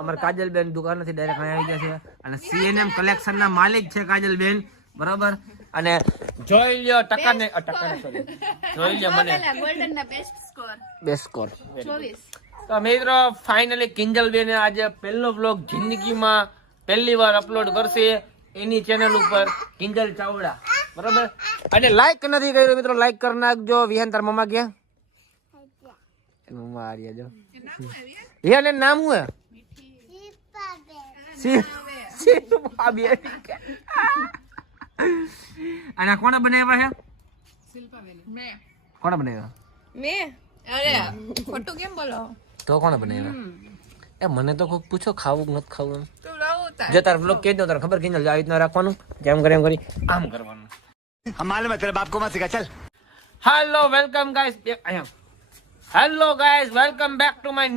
અમારે કાજલબેન દુકાન નથી ડાયરેક્ટ અહીં આવી ગયા છે અને સીએનએમ કલેક્શન ના માલિક છે કાજલબેન, બરાબર. અને જોઈ લ્યો ટકાને સોરી જોઈ લ્યો મને ગોલ્ડન ના બેસ્ટ સ્કોર 24. તો મિત્રો ફાઇનલી કિંજલબેન આજે પહેલો વ્લોગ જિંદગીમાં પહેલી વાર અપલોડ કરશે એની ચેનલ ઉપર, કિંજલ ચાવડા, બરાબર. અને લાઈક નથી કર્યું મિત્રો, લાઈક કરી નાખજો. વિહાન તાર મમ્મા ગયા? મમ્મા આ રહ્યા જો. વિહાન એનું નામ શું હે? અને કોણે બનાવ્યા છે? શિલ્પાબેન. મેં. કોણે બનાવ્યા? મેં. અરે ખોટું કેમ બોલો? તો કોણે બનાવ્યા? એ મને તો કોઈ પૂછો ખાવું નથી ખાવું તો લાવો તાર. જો તાર વ્લોગ કહી દો તાર ખબર કિંજલ આવી રીતના રાખવાનું, જેમ કરે એમ કરી આમ કરવાનું. हमारे मतलब आपको मत सिखा चल. Hello welcome guys, hello guys welcome back to my